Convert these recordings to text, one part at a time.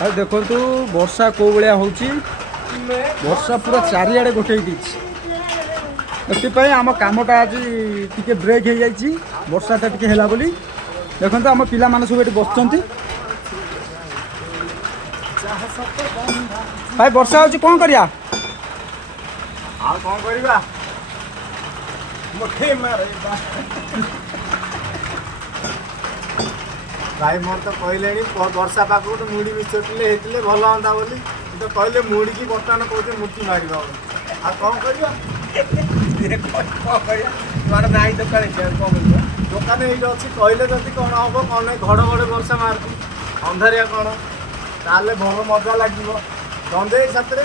ଆଉ ଦେଖନ୍ତୁ ବର୍ଷା କୋଉ ଭଳିଆ ହଉଛି। ବର୍ଷା ପୁରା ଚାରିଆଡ଼େ ଗୋଟେଇ ଦେଇଛି। ସେଥିପାଇଁ ଆମ କାମଟା ଆଜି ଟିକେ ବ୍ରେକ୍ ହେଇଯାଇଛି ବର୍ଷାଟା ଟିକେ ହେଲା ବୋଲି। ଦେଖନ୍ତୁ ଆମ ପିଲାମାନେ ସବୁ ଏଠି ବସିଛନ୍ତି। ଭାଇ ବର୍ଷା ହଉଛି କଣ କରିବା? ଆଉ କଣ କରିବା? ଭାଇ ମୋର ତ କହିଲେଣି ବର୍ଷା ପାଖକୁ ତ ମୁଢ଼ି ମିଶୋଥିଲେ ହେଇଥିଲେ ଭଲ ହୁଅନ୍ତା ବୋଲି। ତ କହିଲେ ମୁଢ଼ିକି ବର୍ତ୍ତମାନ କହୁଛେ ମୁଠି ମାରିବ ବୋଲି। ଆଉ କ'ଣ କରିବା? କ'ଣ କରିବା? ତୁମର ନାହିଁ ଦୋକାନ କ'ଣ କରିବା? ଦୋକାନ ଏଇଠି ଅଛି କହିଲେ ଯଦି କ'ଣ ହେବ କ'ଣ ନାହିଁ ଘଡ଼ଘଡ଼ି ବର୍ଷା ମାରୁଛି ଅନ୍ଧାରିଆ କ'ଣ ତାହେଲେ ଭଲ ମଜା ଲାଗିବ। ଗଞ୍ଜେଇ ସାଥିରେ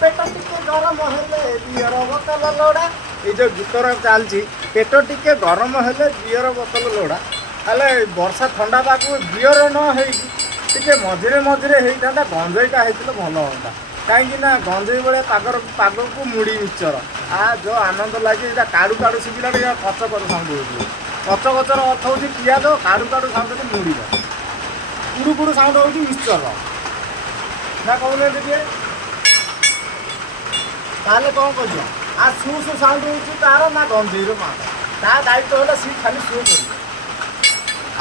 ପେଟ ଟିକେ ଗରମ ହେଲେ ବିୟର ବୋତଲ ଲୋଡ଼ା। ଏଇ ଯେଉଁ ଗୀତର ଚାଲିଛି ପେଟ ଟିକେ ଗରମ ହେଲେ ବିୟର ବୋତଲ ଲୋଡ଼ା। ହେଲେ ବର୍ଷା ଥଣ୍ଡା ପାଗକୁ ବିୟର ନ ହେଇକି ଟିକେ ମଝିରେ ମଝିରେ ହେଇଥାନ୍ତା ଗଞ୍ଜେଇଟା ହେଇଥିଲେ ଭଲ ହୁଅନ୍ତା। କାହିଁକି ନା ଗଞ୍ଜେଇ ଭଳିଆ ପାଗକୁ ମୁଢ଼ି ମିକ୍ସଚର ଯେଉଁ ଆନନ୍ଦ ଲାଗେ ଏଇଟା କାଡ଼ୁ କାଡ଼ୁ ଶୁଭିଲା ଟିକେ କଚ କଚ ସାଉଣ୍ଡ ହେଉଛି। କଚ କଚର ଅର୍ଥ ହେଉଛି ପିଆଜ, କାଡ଼ୁ କାଡ଼ୁ ସାଉଣ୍ଡ ହେଉଛି ମୁଢ଼ିର, କୁଡ଼ୁ କୁଡ଼ୁ ସାଉଣ୍ଡ ହେଉଛି ମିକ୍ସଚର। ନା କହୁନାହାନ୍ତି ଟିକେ? ତାହେଲେ କ'ଣ କରିବା? ସୁ ସୁ ସାଉଣ୍ଡ ହେଉଛି ତା'ର ନା ଗଞ୍ଜେଇର ମାଡ଼। ତା ଦାୟିତ୍ୱ ହେଲା ସିଏ ଖାଲି ସୁ କରିବ।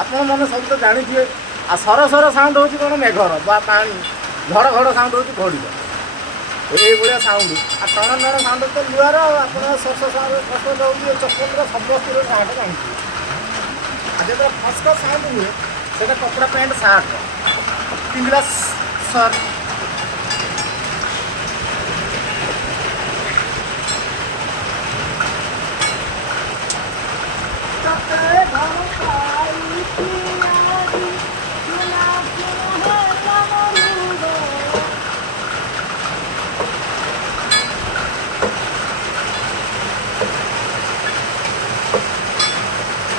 ଆପଣମାନେ ସବୁ ତ ଜାଣିଥିବେ। ଆଉ ସର ସର ସାଉଣ୍ଡ ହେଉଛି କ'ଣ ମେଘର ବା ପାଣି, ଘଡ଼ ଘଡ଼ ସାଉଣ୍ଡ ହେଉଛି ଘଡ଼ିର। ଏଇଭଳିଆ ସାଉଣ୍ଡ। ଆଉ ଟଣ ଟଣ ସାଉଣ୍ଡ ତ ଲୁହାର। ଆପଣ ଶସ ସାଉଣ୍ଡ ହେଉଛି ଚପଲର ସମସ୍ତର ସାଉଣ୍ଡ ଜାଣିଥିବେ। ଆଉ ଯେତେବେଳେ ଫସ୍କ ସାଉଣ୍ଡ ହୁଏ ସେଇଟା କପଡ଼ା ପ୍ୟାଣ୍ଟ ସାର୍ଟ ପିନ୍ଧିଲା ସାର୍